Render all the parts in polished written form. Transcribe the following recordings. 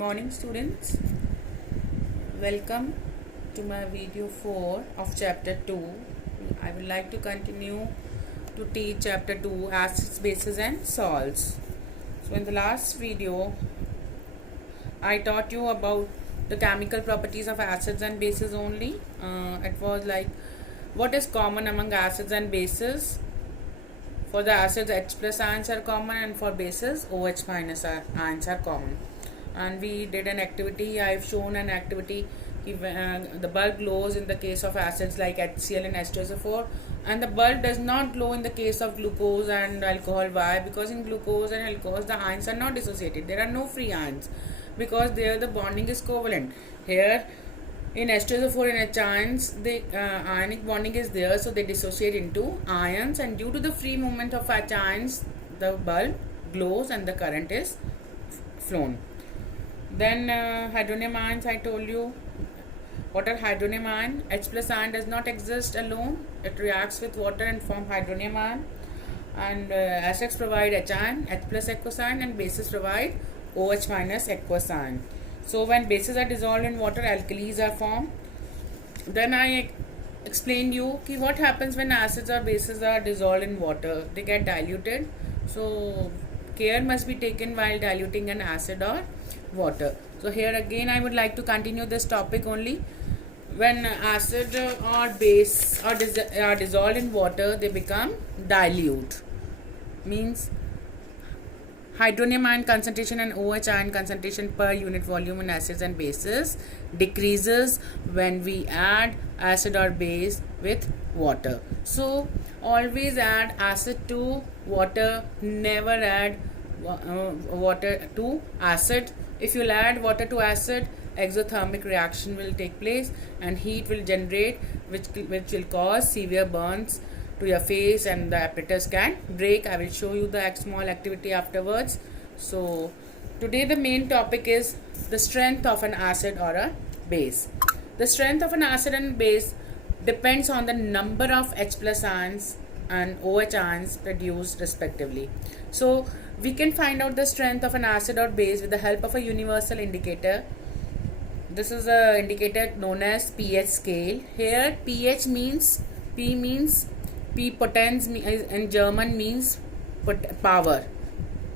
Morning students, welcome to my video 4 of chapter 2. I would like to continue to teach chapter 2 acids, bases and salts. So in the last video I taught you about the chemical properties of acids and bases only. It was like what is common among acids and bases. For the acids H plus ions are common and for bases OH minus ions are common. And we did an activity. I've shown an activity. The bulb glows in the case of acids like HCl and H2SO4, and the bulb does not glow in the case of glucose and alcohol. Why? Because in glucose and alcohol the ions are not dissociated. There are no free ions because there the bonding is covalent. Here in H2SO4 and H ions the ionic bonding is there, so they dissociate into ions, and due to the free movement of H ions the bulb glows and the current is flown. Then hydronium ions, I told you. What are hydronium ion? H plus ion does not exist alone. It reacts with water and form hydronium ion. And acids provide H ion, H plus aqueous ion, and bases provide OH minus aqueous ion. So when bases are dissolved in water, alkalis are formed. Then I explained you what happens when acids or bases are dissolved in water. They get diluted. So care must be taken while diluting an acid or water. So here again I would like to continue this topic only. When acid or base are dissolved in water, they become dilute. Means hydronium ion concentration and OH ion concentration per unit volume in acids and bases decreases when we add acid or base with water. So always add acid to water, never add water to acid. If you add water to acid, exothermic reaction will take place and heat will generate, which will cause severe burns to your face and the apparatus can break. I will show you the small activity afterwards. So today the main topic is the strength of an acid or a base. The strength of an acid and base depends on the number of H plus ions and OH ions produced respectively. So we can find out the strength of an acid or base with the help of a universal indicator. This is a indicator known as pH scale. Here pH means P potens in German means power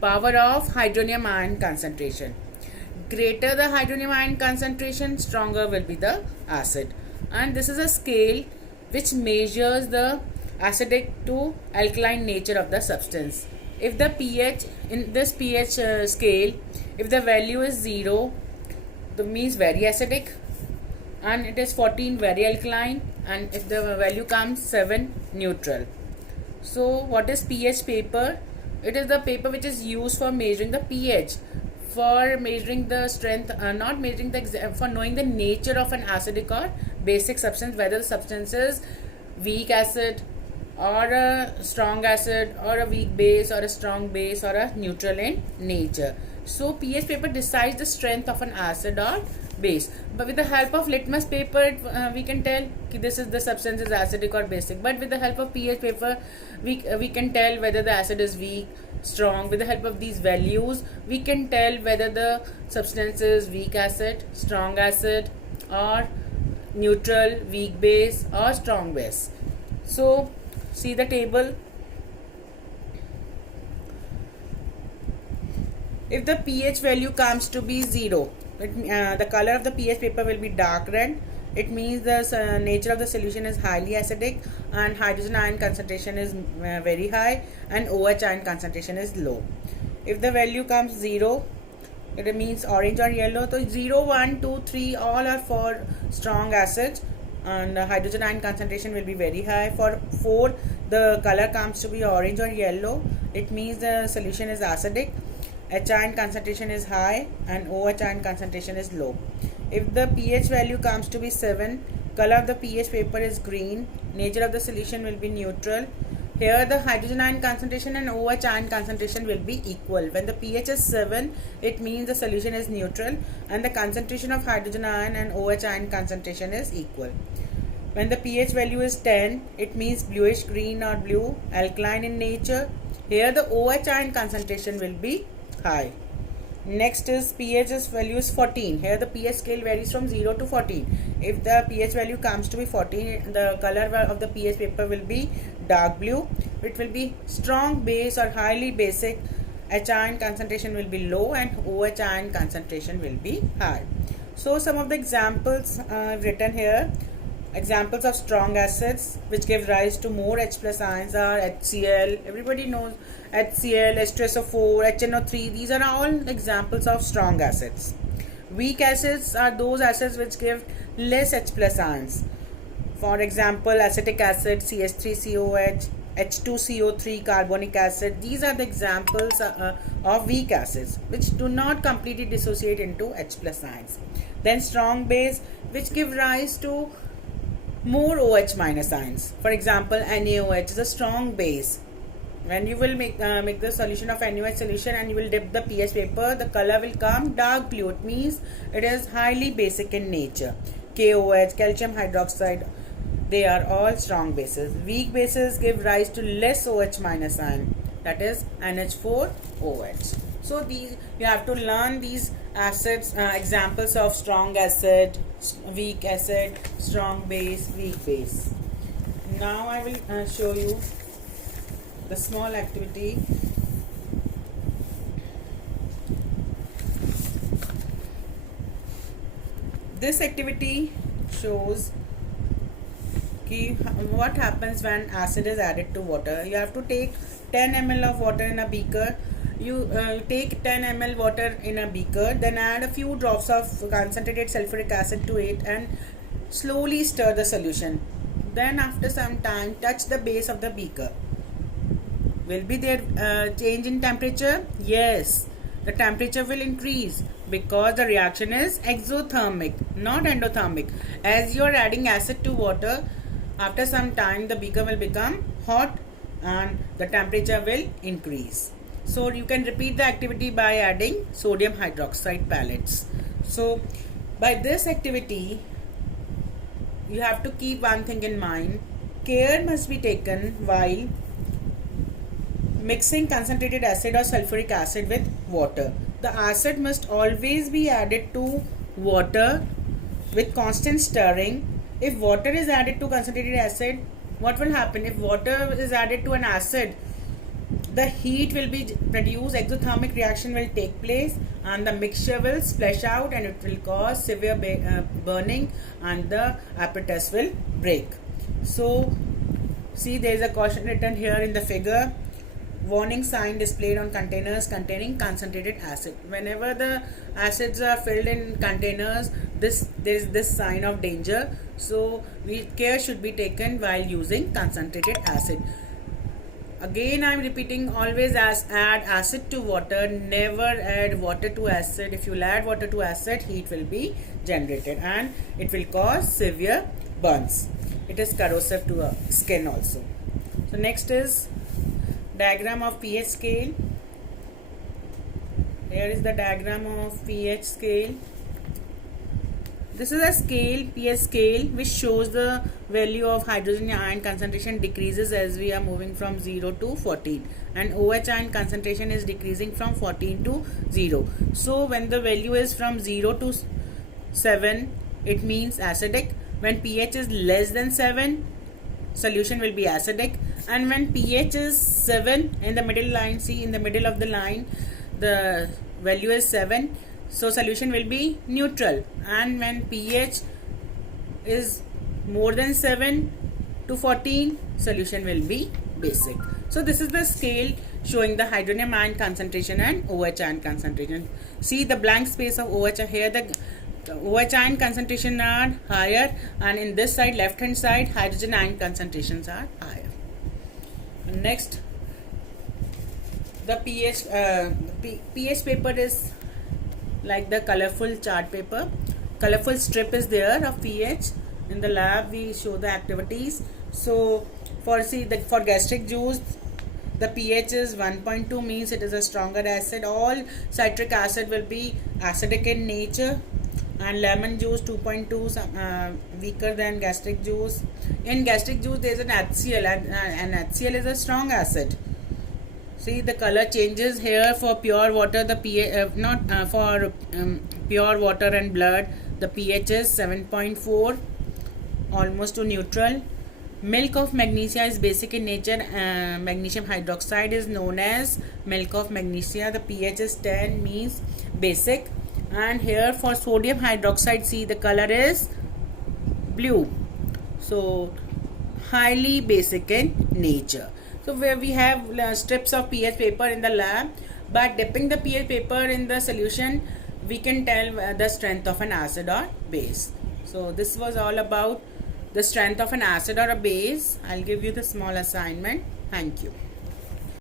of hydronium ion concentration. Greater the hydronium ion concentration, stronger will be the acid. And this is a scale which measures the acidic to alkaline nature of the substance. If the pH in this pH scale, if the value is 0, that means very acidic, and it is 14 very alkaline, and if the value comes 7 neutral. So what is pH paper? It is the paper which is used for measuring the pH, for measuring the strength, not measuring the for knowing the nature of an acidic or basic substance, whether the substance is weak acid or a strong acid or a weak base or a strong base or a neutral in nature. So pH paper decides the strength of an acid or base. But with the help of litmus paper, we can tell this is the substance is acidic or basic. But with the help of pH paper, we can tell whether the acid is weak, strong. With the help of these values, we can tell whether the substance is weak acid, strong acid, or neutral, weak base, or strong base. So see the table. If the pH value comes to be 0, the color of the pH paper will be dark red. It means the nature of the solution is highly acidic and hydrogen ion concentration is very high and OH ion concentration is low. If the value comes 0, it means orange or yellow. So 0, 1, 2, 3 all are for strong acids and hydrogen ion concentration will be very high. For 4, the color comes to be orange or yellow. It means the solution is acidic. H ion concentration is high and OH ion concentration is low. If the pH value comes to be 7, color of the pH paper is green, nature of the solution will be neutral. Here the hydrogen ion concentration and OH ion concentration will be equal. When the pH is 7, it means the solution is neutral and the concentration of hydrogen ion and OH ion concentration is equal. When the pH value is 10, it means bluish green or blue, alkaline in nature. Here the OH ion concentration will be high. Next is pH's value is 14. Here the pH scale varies from 0 to 14. If the pH value comes to be 14, the color of the pH paper will be dark blue. It will be strong base or highly basic. H ion concentration will be low and OH ion concentration will be high. So some of the examples written here. Examples of strong acids which give rise to more H plus ions are HCl. Everybody knows HCl, H2SO4, HNO3. These are all examples of strong acids. Weak acids are those acids which give less H plus ions. For example, acetic acid, CH3COH, H2CO3, carbonic acid. These are the examples of weak acids which do not completely dissociate into H plus ions. Then strong base which give rise to more OH minus ions. For example, NaOH is a strong base. When you will make the solution of NaOH solution and you will dip the pH paper, the color will come dark blue. It means it is highly basic in nature. KOH, calcium hydroxide, they are all strong bases. Weak bases give rise to less OH minus ion, that is NH4OH. So these you have to learn these acids, examples of strong acid, weak acid, strong base, weak base. Now I will show you the small activity. This activity shows what happens when acid is added to water. You have to take 10 ml of water in a beaker. You take 10 ml water in a beaker, then add a few drops of concentrated sulfuric acid to it and slowly stir the solution. Then after some time, touch the base of the beaker. Will be there change in temperature? Yes, the temperature will increase because the reaction is exothermic, not endothermic. As you are adding acid to water, after some time the beaker will become hot and the temperature will increase. So you can repeat the activity by adding sodium hydroxide pellets. So by this activity you have to keep one thing in mind. Care must be taken while mixing concentrated acid or sulfuric acid with water. The acid must always be added to water with constant stirring. If water is added to concentrated acid, what will happen? If water is added to an acid, the heat will be produced, exothermic reaction will take place and the mixture will splash out and it will cause severe burning and the apparatus will break. So see, there is a caution written here in the figure. Warning sign displayed on containers containing concentrated acid. Whenever the acids are filled in containers, there is this sign of danger. So care should be taken while using concentrated acid. Again I am repeating, always add acid to water, never add water to acid. If you will add water to acid, heat will be generated and it will cause severe burns. It is corrosive to skin also. So next is diagram of pH scale. Here is the diagram of pH scale. This is a scale, pH scale, which shows the value of hydrogen ion concentration decreases as we are moving from 0 to 14 and OH ion concentration is decreasing from 14 to 0. So when the value is from 0 to 7, it means acidic. When pH is less than 7, solution will be acidic, and when pH is 7, in the middle line, see in the middle of the line the value is 7, so solution will be neutral, and when pH is more than 7 to 14, solution will be basic. So this is the scale showing the hydronium ion concentration and OH ion concentration. See the blank space of OH here, the OH ion concentration are higher, and in this side, left hand side, hydrogen ion concentrations are higher. Next, the pH paper is like the colorful chart paper. Colorful strip is there of pH. In the lab we show the activities. So for gastric juice, the pH is 1.2, means it is a stronger acid. All citric acid will be acidic in nature, and lemon juice 2.2, weaker than gastric juice. In gastric juice there is an HCl, and HCl is a strong acid. See, the color changes here for pure water. The pH not for pure water and blood. The pH is 7.4, almost to neutral. Milk of magnesia is basic in nature. Magnesium hydroxide is known as milk of magnesia. The pH is 10, means basic. And here for sodium hydroxide, see the color is blue. So highly basic in nature. So where we have strips of pH paper in the lab, by dipping the pH paper in the solution, we can tell the strength of an acid or base. So this was all about the strength of an acid or a base. I'll give you the small assignment. Thank you.